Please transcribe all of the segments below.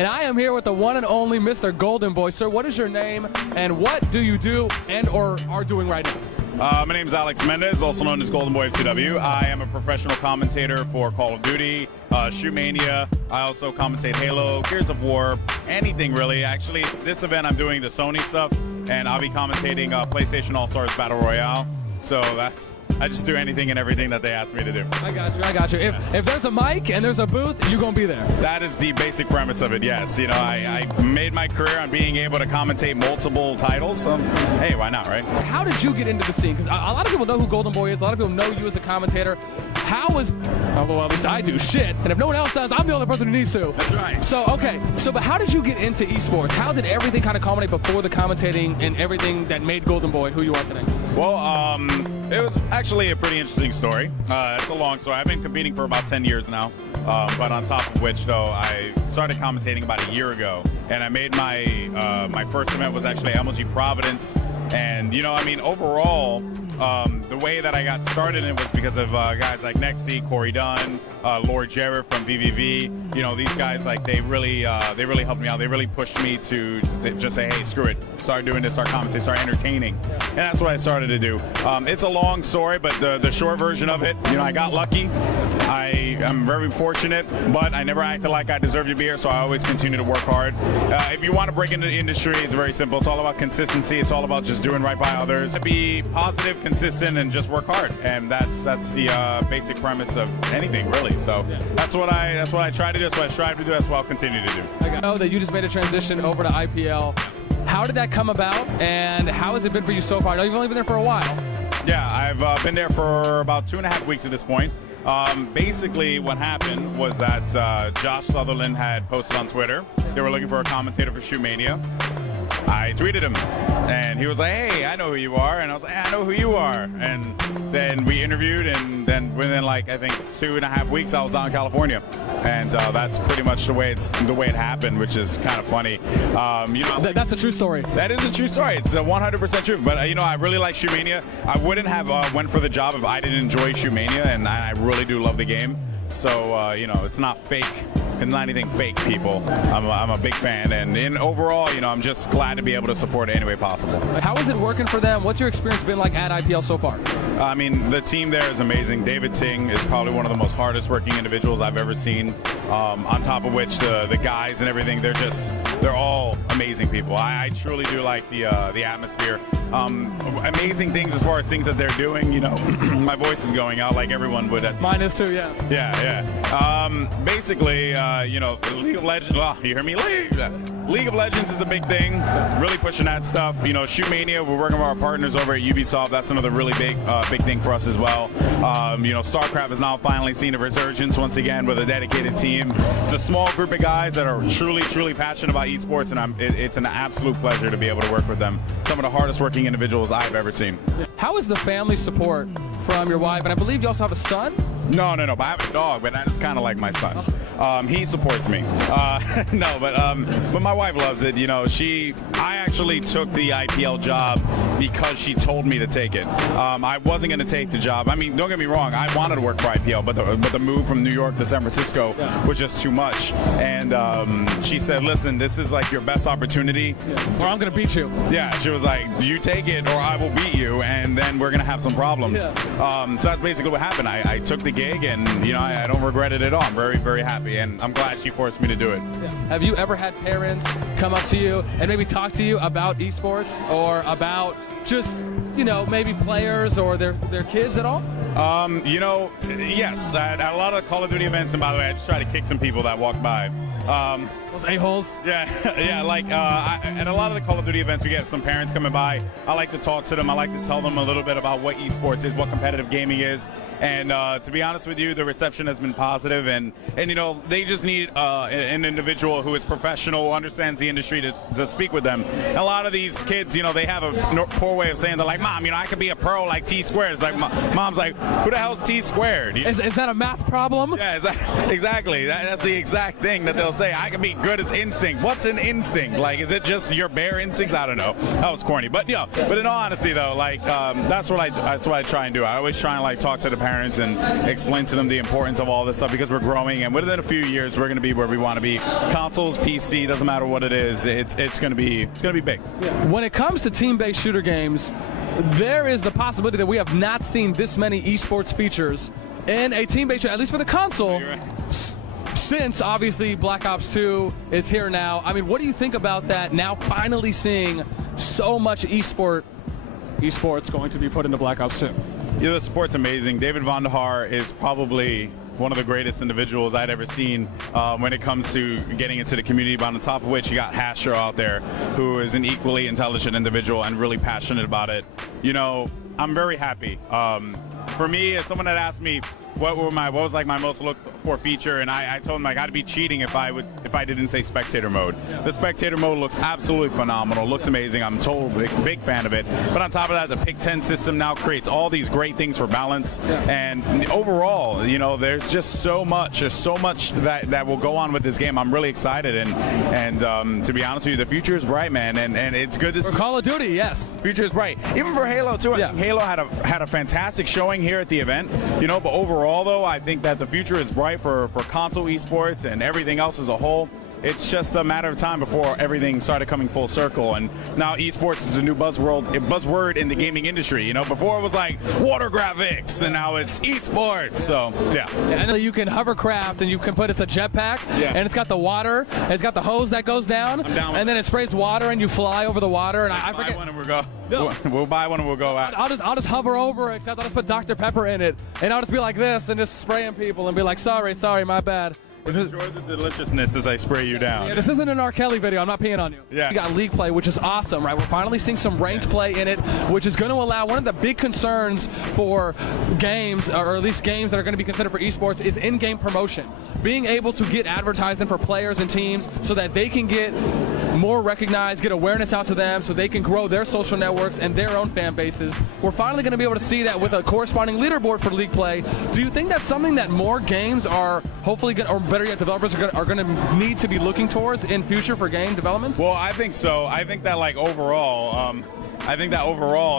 and I am here with the one and only Mr. Golden Boy. Sir, what is your name, and what do you do and or are doing right now? My name is Alex Mendez, also known as GoldenboyFTW. I am a professional commentator for Call of Duty, Shootmania. I also commentate Halo, Gears of War, anything really. Actually, this event I'm doing the Sony stuff, and I'll be commentating PlayStation All-Stars Battle Royale. So I just do anything and everything that they ask me to do. I got you. If there's a mic and there's a booth, you're going to be there. That is the basic premise of it, yes. You know, I made my career on being able to commentate multiple titles, so hey, why not, right? How did you get into the scene? Because a lot of people know who Golden Boy is. A lot of people know you as a commentator. How was, well, at least I do, shit. And if no one else does, I'm the only person who needs to. That's right. So, okay. So, but how did you get into esports? How did everything kind of culminate before the commentating and everything that made Golden Boy who you are today? Well, it was actually a pretty interesting story. It's a long story. I've been competing for about 10 years now. But on top of which, though, I started commentating about a year ago. And I made my first event was actually MLG Providence. And, you know, I mean, overall, the way that I got started in it was because of guys like NASTi, Corey Dunn, Lord Jarrett from VVV. You know, these guys, like, they really helped me out. They really pushed me to just say, hey, screw it. Start doing this, start commentating, start entertaining. And that's what I started to do. It's a long story, but the short version of it, you know, I got lucky. I am very fortunate, but I never acted like I deserved to be here, so I always continue to work hard. If you want to break into the industry, it's very simple. It's all about consistency. It's all about just doing right by others. Be positive, consistent, and just work hard. And that's the basic premise of anything, really. So that's what I try to do. That's what I strive to do. That's what I'll continue to do. I know that you just made a transition over to IPL. How did that come about, and how has it been for you so far? I know you've only been there for a while. Yeah, I've been there for about 2.5 weeks at this point. Basically, what happened was that Josh Sutherland had posted on Twitter. They were looking for a commentator for Shootmania. I tweeted him, and he was like, hey, I know who you are. And I was like, hey, I know who you are. And then we interviewed, and then within, like, I think 2.5 weeks, I was out in California. And that's pretty much the way it happened, which is kind of funny. You know, that's a true story. That is a true story. It's 100% true. But you know, I really like Shootmania. I wouldn't have went for the job if I didn't enjoy Shootmania, and I really do love the game. So you know, it's not fake. It's not anything fake, people. I'm a big fan, and overall, you know, I'm just glad to be able to support it any way possible. How is it working for them? What's your experience been like at IPL so far? I mean, the team there is amazing. David Ting is probably one of the most hardest working individuals I've ever seen. On top of which, the guys and everything, they're all amazing people. I truly do like the atmosphere. Amazing things as far as things that they're doing. You know, my voice is going out like everyone would. Mine is too, yeah. Yeah. Basically, you know, League of Legends. Well, you hear me? League of Legends is a big thing. Really pushing that stuff. You know, Shootmania, we're working with our partners over at Ubisoft. That's another really big thing for us as well. You know, StarCraft has now finally seen a resurgence once again with a dedicated team. It's a small group of guys that are truly passionate about esports, and it's an absolute pleasure to be able to work with them. Some of the hardest working individuals I've ever seen. How is the family support from your wife? And I believe you also have a son? No, but I have a dog, but that is kind of like my son. He supports me. No, but my wife loves it. You know, I actually took the IPL job because she told me to take it. I wasn't going to take the job. I mean, don't get me wrong, I wanted to work for IPL, but the move from New York to San Francisco was just too much. And she said, listen, this is like your best opportunity. Or I'm going to beat you. Yeah, she was like, you take it or I will beat you, and then we're going to have some problems. So that's basically what happened. I took the gig, and you know, I don't regret it at all. I'm very happy, and I'm glad she forced me to do it. Have you ever had parents come up to you and maybe talk to you about esports or about just, you know, maybe players or their kids at all? You know, yes, at a lot of Call of Duty events, and by the way, I just try to kick some people that walk by. Those a-holes? Yeah, like at a lot of the Call of Duty events, we get some parents coming by. I like to talk to them. I like to tell them a little bit about what esports is, what competitive gaming is. And to be honest with you, the reception has been positive, and you know, they just need an individual who is professional, who understands the industry to speak with them. And a lot of these kids, you know, they have a poor your way of saying that, like, Mom, you know, I could be a pro like T squared. It's like, Mom's like, who the hell's T squared? Is that a math problem? Yeah, exactly. That's the exact thing that they'll say. I can be good as instinct. What's an instinct? Like, is it just your bare instincts? I don't know. That was corny. But, yeah, but in all honesty, though, like, that's what I try and do. I always try and, like, talk to the parents and explain to them the importance of all this stuff, because we're growing, and within a few years, we're going to be where we want to be. Consoles, PC, doesn't matter what it is. It's going to be big. When it comes to team-based shooter games, there is the possibility that we have not seen this many esports features in a team-based shooter, at least for the console, since obviously Black Ops 2 is here now. I mean, what do you think about that, now finally seeing so much esports going to be put into Black Ops 2? Yeah, the support's amazing. David Vonderhaar is probably one of the greatest individuals I'd ever seen when it comes to getting into the community. But on top of which, you got Hasher out there, who is an equally intelligent individual and really passionate about it. You know, I'm very happy. For me, as someone that asked me what was like my most looked for feature, and I told him like I'd be cheating if I didn't say spectator mode. The spectator mode looks absolutely phenomenal, looks amazing. I'm a total big fan of it. But on top of that, the Pick 10 system now creates all these great things for balance. And overall, you know, there's just so much. There's so much that will go on with this game. I'm really excited, and to be honest with you, the future is bright, man. And it's good to see. For Call of Duty, yes. Future is bright. Even for Halo too. I think Halo had a fantastic showing here at the event. You know, but overall, though, I think that the future is bright for console esports and everything else as a whole. It's just a matter of time before everything started coming full circle, and now esports is a new buzzword in the gaming industry. You know, before it was like water graphics, and now it's esports. So yeah. And you can hovercraft, and you can put it's a jetpack, and it's got the water, and it's got the hose that goes down, and then it sprays water, and you fly over the water. And I forget. We'll buy one and we'll go out. I'll just hover over, except I'll just put Dr. Pepper in it, and I'll just be like this and just spraying people and be like, sorry, my bad. Enjoy the deliciousness as I spray you down. Yeah, this isn't an R. Kelly video. I'm not peeing on you. Yeah. You got League play, which is awesome, right? We're finally seeing some ranked play in it, which is going to allow one of the big concerns for games, or at least games that are going to be considered for esports, is in-game promotion. Being able to get advertising for players and teams so that they can get more recognized, get awareness out to them, so they can grow their social networks and their own fan bases. We're finally going to be able to see that with a corresponding leaderboard for League play. Do you think that's something that more games are hopefully going to, or better yet, developers are going to need to be looking towards in future for game development? Well, I think so. I think that like overall,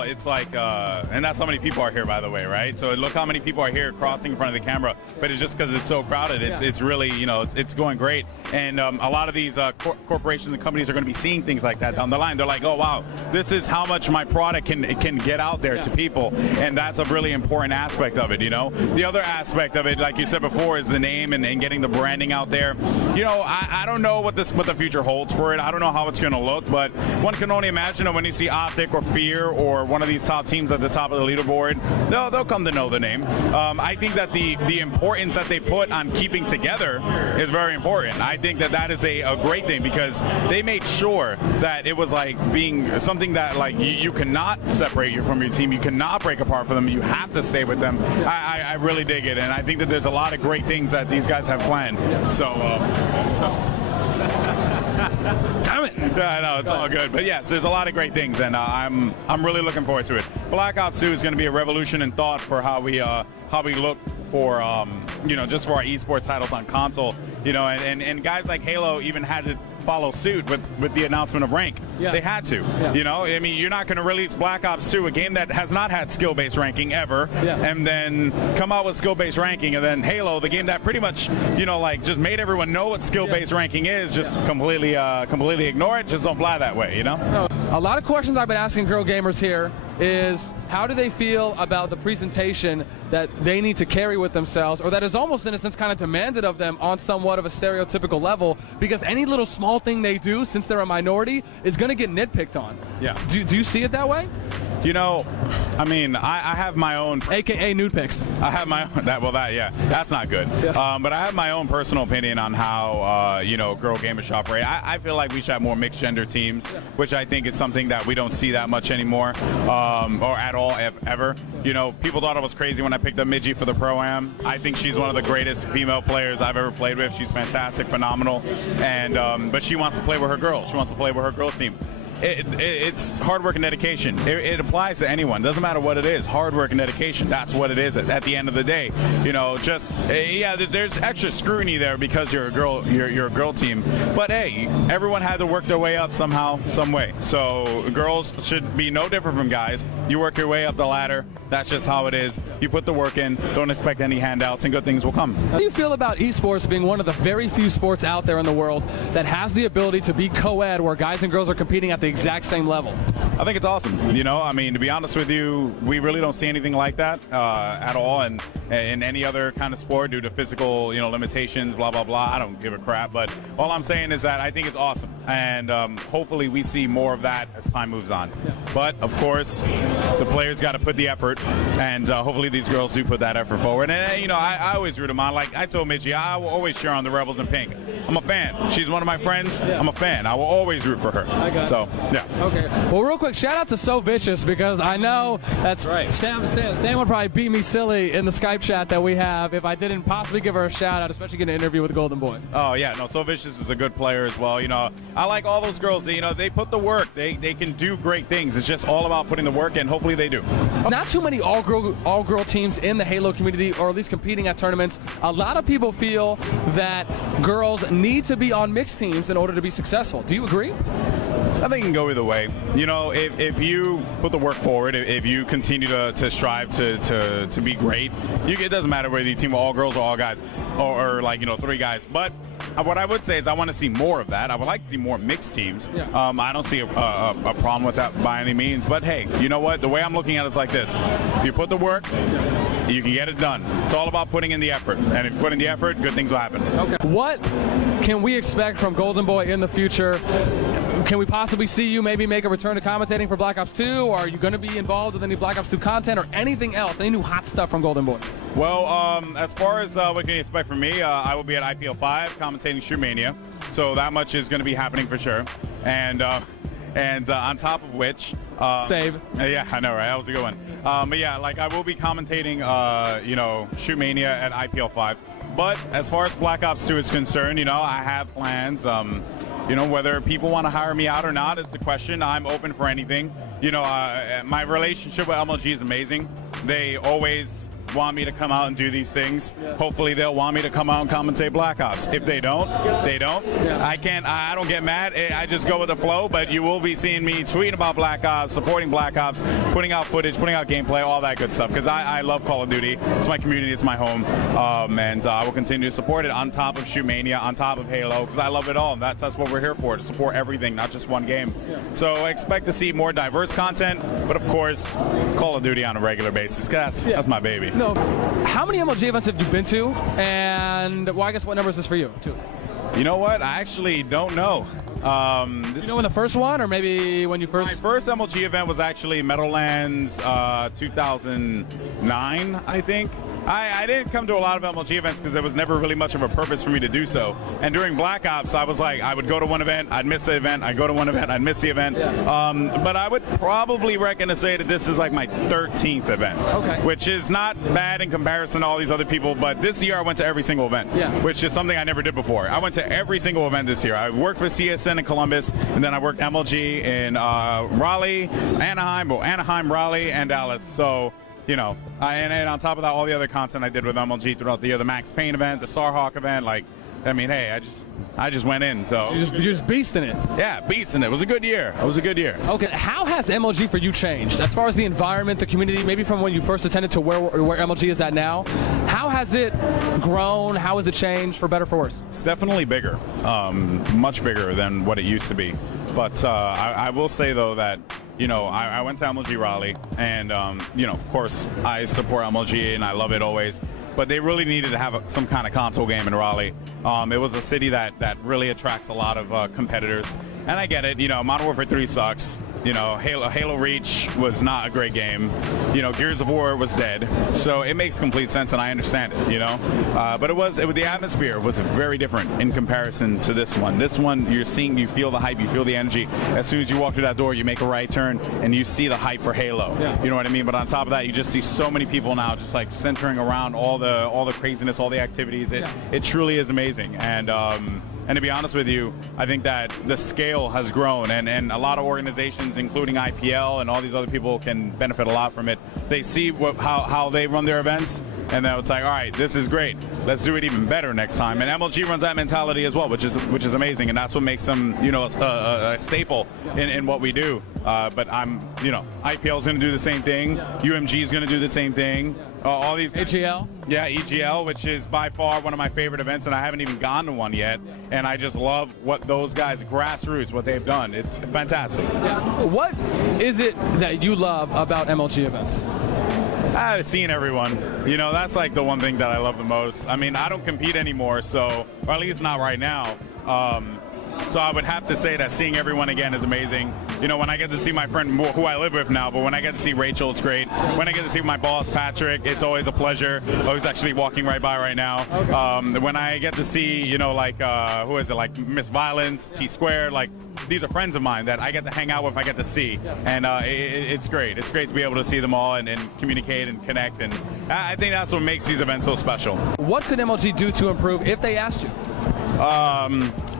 it's like, and that's how many people are here, by the way, right? So look how many people are here crossing in front of the camera, but it's just because it's so crowded. It's really, you know, it's going great. And a lot of these corporations and companies are going to be seeing things like that down the line. They're like, oh, wow, this is how much my product can get out there to people. And that's a really important aspect of it, you know? The other aspect of it, like you said before, is the name and getting the branding out there. You know, I don't know what the future holds for it. I don't know how it's going to look, but one can only imagine that when you see Optic or Fear or one of these top teams at the top of the leaderboard, they'll come to know the name. I think that the importance that they put on keeping together is very important. I think that is a great thing, because they made sure that it was like being something that like you cannot separate you from your team, you cannot break apart from them, you have to stay with them. I really dig it, and I think that there's a lot of great things that these guys have planned. So damn it. Yeah, I know, it's all good. But yes, there's a lot of great things, and I'm really looking forward to it. Black Ops 2 is going to be a revolution in thought for how we look for you know, just for our esports titles on console. You know, and guys like Halo even had to follow suit with the announcement of rank. They had to. You know, I mean, you're not going to release Black Ops 2, a game that has not had skill-based ranking ever, and then come out with skill-based ranking, and then Halo, the game that pretty much, you know, like just made everyone know what skill-based ranking is, just completely ignore it. Just don't fly that way, you know? A lot of questions I've been asking girl gamers here is, how do they feel about the presentation that they need to carry with themselves, or that is almost in a sense kind of demanded of them on somewhat of a stereotypical level, because any little small thing they do, since they're a minority, is going to get nitpicked on. Do you see it that way? You know, I mean, I have my own, AKA nude pics. I have my own, that's not good. But I have my own personal opinion on how you know, girl gamers should operate. I feel like we should have more mixed gender teams, which I think is something that we don't see that much anymore, or at all ever. You know, people thought I was crazy when I picked up Midgie for the Pro-Am. I think she's one of the greatest female players I've ever played with. She's fantastic, phenomenal, and but she wants to play with her girls. She wants to play with her girls team. it's hard work and dedication. It applies to anyone. Doesn't matter what it is. Hard work and dedication. That's what it is at the end of the day. You know, just yeah, there's extra scrutiny there because you're a girl. You're a girl team. But hey, everyone had to work their way up somehow, some way. So girls should be no different from guys. You work your way up the ladder. That's just how it is. You put the work in. Don't expect any handouts, and good things will come. How do you feel about esports being one of the very few sports out there in the world that has the ability to be co-ed, where guys and girls are competing at the exact same level? I think it's awesome. You know, I mean, to be honest with you, we really don't see anything like that at all, and in any other kind of sport due to physical, you know, limitations, blah blah blah. I don't give a crap. But all I'm saying is that I think it's awesome, and hopefully we see more of that as time moves on. Yeah. But of course, the players got to put the effort, and hopefully these girls do put that effort forward. And you know, I always root them on. Like I told Midgie, I will always cheer on the Rebels in pink. I'm a fan. She's one of my friends. Yeah. I'm a fan. I will always root for her. I got so it. Yeah. Okay. Well, real quick, shout out to So Vicious, because I know that's right. Sam would probably beat me silly in the Skype chat that we have if I didn't possibly give her a shout out, especially get an interview with Golden Boy. Oh yeah, no, So Vicious is a good player as well. You know, I like all those girls. You know, they put the work. They can do great things. It's just all about putting the work in. Hopefully they do. Not too many all-girl teams in the Halo community, or at least competing at tournaments. A lot of people feel that girls need to be on mixed teams in order to be successful. Do you agree? I think it can go either way. You know, if you put the work forward, if you continue to strive to be great, it doesn't matter whether you team with all girls or all guys, or like, you know, 3 guys. But what I would say is I want to see more of that. I would like to see more mixed teams. Yeah. I don't see a problem with that by any means. But hey, you know what? The way I'm looking at it is like this. If you put the work, you can get it done. It's all about putting in the effort. And if you put in the effort, good things will happen. Okay. What can we expect from Golden Boy in the future? Can we possibly see you maybe make a return to commentating for Black Ops 2? Or are you going to be involved with any Black Ops 2 content or anything else? Any new hot stuff from Golden Boy? Well, as far as what can you expect from me, I will be at IPL 5 commentating Shootmania. So that much is going to be happening for sure. And on top of which, save. Yeah, I know, right? That was a good one. But yeah, like I will be commentating, you know, Shootmania at IPL 5. But as far as Black Ops 2 is concerned, you know, I have plans. You know, whether people want to hire me out or not is the question. I'm open for anything. You know, my relationship with MLG is amazing. They always want me to come out and do these things. Yeah. Hopefully they'll want me to come out and commentate Black Ops. If they don't, they don't. Yeah. I don't get mad. I just go with the flow, but you will be seeing me tweeting about Black Ops, supporting Black Ops, putting out footage, putting out gameplay, all that good stuff, because I love Call of Duty. It's my community, it's my home, and I will continue to support it on top of Shootmania, on top of Halo, because I love it all. That's what we're here for, to support everything, not just one game. Yeah. So expect to see more diverse content, but of course, Call of Duty on a regular basis. That's my baby. No. How many MLG events have you been to? And, well, I guess what number is this for you, too? You know what? I actually don't know. You know when the first one, or maybe when you first... My first MLG event was actually Meadowlands 2009, I think. I didn't come to a lot of MLG events because there was never really much of a purpose for me to do so. And during Black Ops, I was like, I would go to one event, I'd miss the event, I'd go to one event, I'd miss the event. Yeah. But I would probably reckon to say that this is like my 13th event, which is not bad in comparison to all these other people. But this year I went to every single event, which is something I never did before. I went to every single event this year. I worked for CSN in Columbus, and then I worked MLG in Raleigh, Anaheim, Raleigh, and Dallas. So, you know, and on top of that, all the other content I did with MLG throughout the year, the Max Payne event, the Starhawk event, like, I mean, hey, I just went in, so. You're just beasting it. Yeah, beasting it. It was a good year. It was a good year. Okay, how has MLG for you changed? As far as the environment, the community, maybe from when you first attended to where MLG is at now, how has it grown? How has it changed, for better or for worse? It's definitely bigger, much bigger than what it used to be. But I will say, though, that, you know, I went to MLG Raleigh, and, you know, of course, I support MLG, and I love it always. But they really needed to have some kind of console game in Raleigh. It was a city that really attracts a lot of competitors. And I get it, you know, Modern Warfare 3 sucks. You know, Halo Reach was not a great game. You know, Gears of War was dead. So it makes complete sense, and I understand it, you know. But the atmosphere was very different in comparison to this one. This one, you feel the hype, you feel the energy. As soon as you walk through that door, you make a right turn, and you see the hype for Halo. Yeah. You know what I mean? But on top of that, you just see so many people now just like centering around all the craziness, all the activities. It truly is amazing. And And to be honest with you, I think that the scale has grown, and a lot of organizations, including IPL and all these other people, can benefit a lot from it. They see how they run their events, and then it's like, all right, this is great. Let's do it even better next time. And MLG runs that mentality as well, which is amazing, and that's what makes them, you know, a staple in what we do. But IPL is going to do the same thing. UMG is going to do the same thing. All these AGL. Yeah, EGL, which is by far one of my favorite events, and I haven't even gone to one yet. And I just love what those guys, grassroots, what they've done. It's fantastic. What is it that you love about MLG events? I've seen everyone. You know, that's like the one thing that I love the most. I mean, I don't compete anymore, or at least not right now. So I would have to say that seeing everyone again is amazing. You know, when I get to see my friend who I live with now, but when I get to see Rachel, it's great. When I get to see my boss, Patrick, it's always a pleasure. Oh, he's actually walking right by right now. Okay. When I get to see, you know, like, who is it, like Miss Violence, T-Squared, like, these are friends of mine that I get to hang out with, I get to see. And it's great. It's great to be able to see them all and communicate and connect. And I think that's what makes these events so special. What could MLG do to improve if they asked you?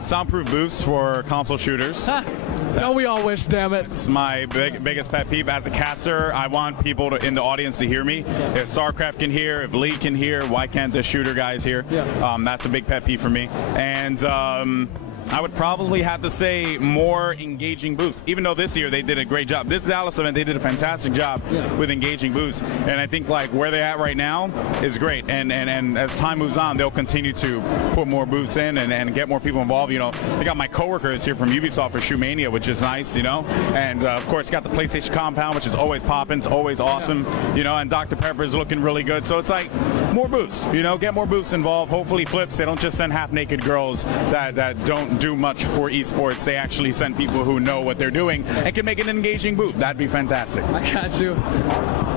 Soundproof booths for console shooters. Don't we all wish, damn it. It's my biggest pet peeve. As a caster, I want people in the audience to hear me. If StarCraft can hear, if Lee can hear, why can't the shooter guys hear? Yeah. That's a big pet peeve for me. And I would probably have to say more engaging booths, even though this year they did a great job. This Dallas event, they did a fantastic job with engaging booths. And I think like where they're at right now is great. And as time moves on, they'll continue to put more booths in and get more people involved. You know, they got my coworkers here from Ubisoft for Shoemania, which is nice, you know. And of course, got the PlayStation compound, which is always popping. It's always awesome, you know. And Dr. Pepper is looking really good. So it's like more booths, you know, get more booths involved. Hopefully flips, they don't just send half-naked girls that don't do much for esports. They actually send people who know what they're doing and can make an engaging booth. That'd be fantastic. I got you.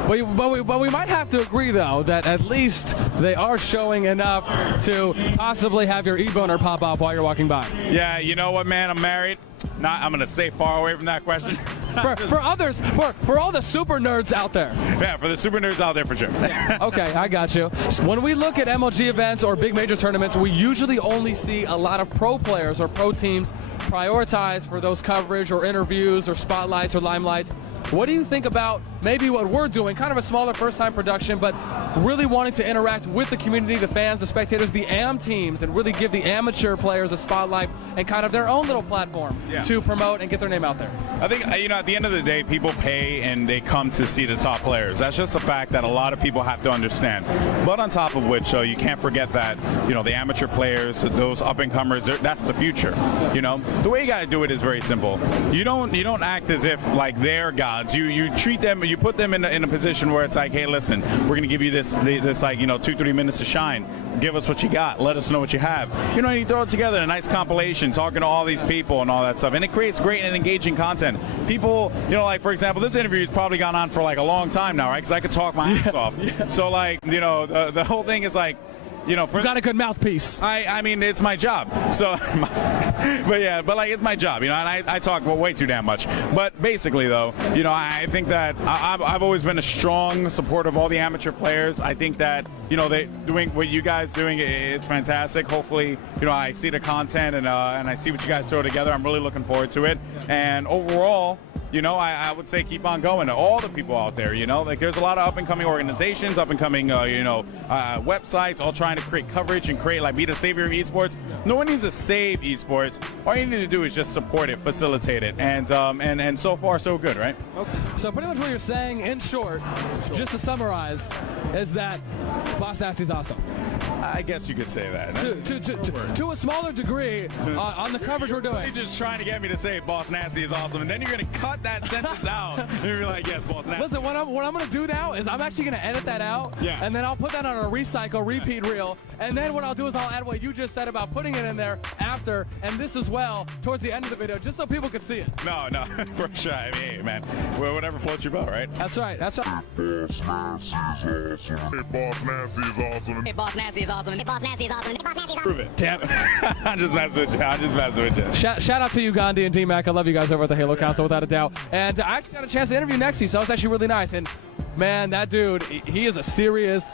But we might have to agree, though, that at least they are showing enough to possibly have your e-boner pop off while you're walking by. Yeah, you know what, man? I'm married. I'm going to stay far away from that question. for others, for all the super nerds out there. Yeah, for the super nerds out there, for sure. Okay, I got you. When we look at MLG events or big major tournaments, we usually only see a lot of pro players or pro teams prioritize for those coverage or interviews or spotlights or limelights. What do you think about maybe what we're doing, kind of a smaller first-time production, but really wanting to interact with the community, the fans, the spectators, the AM teams, and really give the amateur players a spotlight and kind of their own little platform to promote and get their name out there? I think, you know, at the end of the day, people pay and they come to see the top players. That's just a fact that a lot of people have to understand. But on top of which, you can't forget that, you know, the amateur players, those up-and-comers, that's the future. You know, the way you got to do it is very simple. You don't act as if like they're gods. You treat them, you put them in a position where it's like, hey, listen, we're gonna give you this like, you know, 2-3 minutes to shine. Give us what you got. Let us know what you have. You know, you throw it together, a nice compilation, talking to all these people and all that stuff, and it creates great and engaging content. People, you know, like for example, this interview has probably gone on for like a long time now, right? Because I could talk my ass off. Yeah. So like, you know, the whole thing is like, you know, you got a good mouthpiece. I mean, it's my job. So, but like, it's my job, you know, and I talk way too damn much. But basically, though, you know, I think that I've always been a strong supporter of all the amateur players. I think that, you know, they doing what you guys doing, it's fantastic. Hopefully, you know, I see the content and I see what you guys throw together. I'm really looking forward to it. And overall, you know, I would say keep on going to all the people out there, you know, like there's a lot of up-and-coming organizations, up-and-coming, you know, websites, all trying to create coverage and create, like, be the savior of esports. No one needs to save esports. All you need to do is just support it, facilitate it, and so far, so good, right? Okay. So pretty much what you're saying, in short, just to summarize, is that BOSSNASTi's awesome. I guess you could say that. To a smaller degree, on the coverage we're doing. You're just trying to get me to say BOSSNASTi is awesome, and then you're going to cut that sentence out. And you're like, yes, BOSSNASTi. Listen, what I'm going to do now is I'm actually going to edit that out, and then I'll put that on a recycle, repeat reel, and then what I'll do is I'll add what you just said about putting it in there after, and this as well, towards the end of the video, just so people can see it. No, for sure. I mean, hey, man, whatever floats your boat, right? That's right. That's right. BOSSNASTi is awesome. Hey, BOSSNASTi is awesome. Hey, BOSSNASTi is awesome. Hey, BOSSNASTi is awesome. Prove it. Damn it. I'm just messing with you. Shout out to you, Gandhi and D-Mac. I love you guys over at the Halo Council, without a doubt. And I actually got a chance to interview NASTi, so it was actually really nice. And man, that dude, he is a serious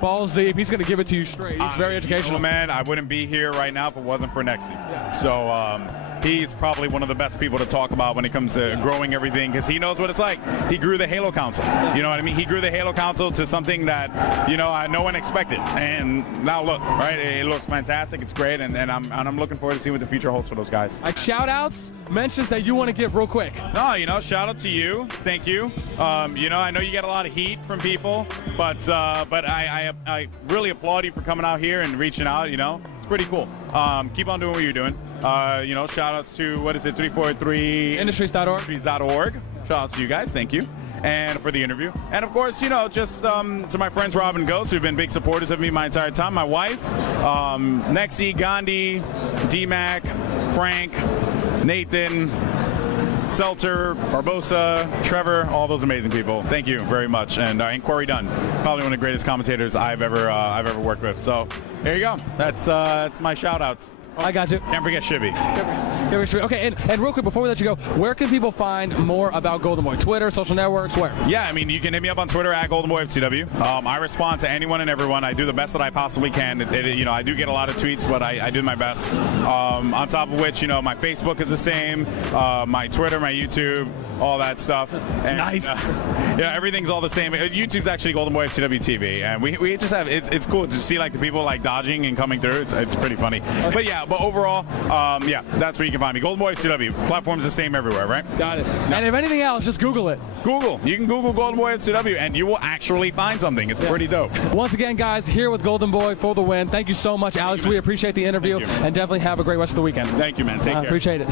balls deep. He's going to give it to you straight. He's very educational. You know, man, I wouldn't be here right now if it wasn't for NASTi. Yeah. So he's probably one of the best people to talk about when it comes to growing everything, because he knows what it's like. He grew the Halo console. You know what I mean? He grew the Halo console to something that, you know, no one expected. And now look, right? It looks fantastic. It's great, and I'm looking forward to seeing what the future holds for those guys. Like shout-outs, mentions that you want to give real quick. No, you know, shout out to you. Thank you. You know, I know you get a lot of heat from people, but I really applaud you for coming out here and reaching out. You know, it's pretty cool. Keep on doing what you're doing. You know, shout outs to, what is it, 343 Industries.org. Shout out to you guys. Thank you. And for the interview. And of course, you know, just to my friends Rob and Ghost, who've been big supporters of me my entire time. My wife, NASTi, Gandhi, D-Mac, Frank, Nathan, Seltzer, Barbosa, Trevor, all those amazing people. Thank you very much. And Corey Dunn, probably one of the greatest commentators I've ever worked with. So there you go. That's my shout outs. I got you. Can't forget Shibby. Okay, and real quick, before we let you go, where can people find more about Golden Boy? Twitter, social networks, where? Yeah, I mean, you can hit me up on Twitter at GoldenboyFTW. I respond to anyone and everyone. I do the best that I possibly can. You know, I do get a lot of tweets, but I do my best. On top of which, you know, my Facebook is the same, my Twitter, my YouTube, all that stuff. And, nice. Yeah, everything's all the same. YouTube's actually GoldenboyFTW TV, and we just have, it's cool to see like the people like dodging and coming through. It's pretty funny. But yeah. But overall, yeah, that's where you can find me. GoldenboyFTW. Platform's the same everywhere, right? Got it. No. And if anything else, just Google it. Google. You can Google GoldenboyFTW, and you will actually find something. It's pretty dope. Once again, guys, here with Golden Boy for the win. Thank you so much, Alex. We appreciate the interview, and definitely have a great rest of the weekend. Thank you, man. Take care. Appreciate it.